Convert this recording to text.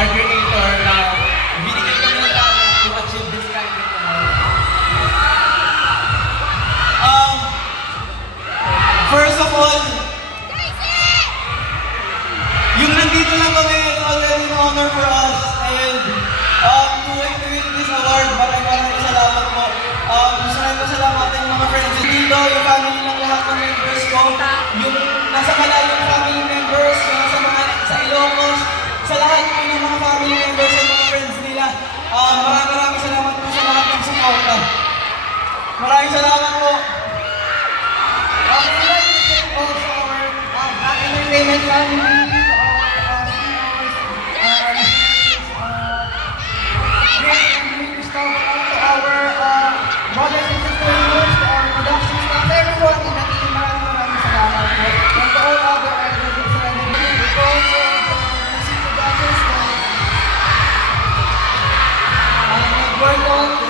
our creator na binigay kami ng talent to achieve this kind of first of all, yung nandito lang kami, it's already an honor for us. And to win this award, maraming salamat po. Gusto namin pasalamatan yung mga friends dito, yung family ng lahat ng members ko, yung nasa Malayong family members, yung sa Ilocos, sa lahat po ng mga family members at mga friends nila. Maraming salamat po sa lahat ng suporta. Maraming salamat po. Also our Black Entertainment family, brothers and sisters, to our production staff, everyone in the team, maraming salamat po. And to all other idols and celebrities, to all the music producers, nag-work on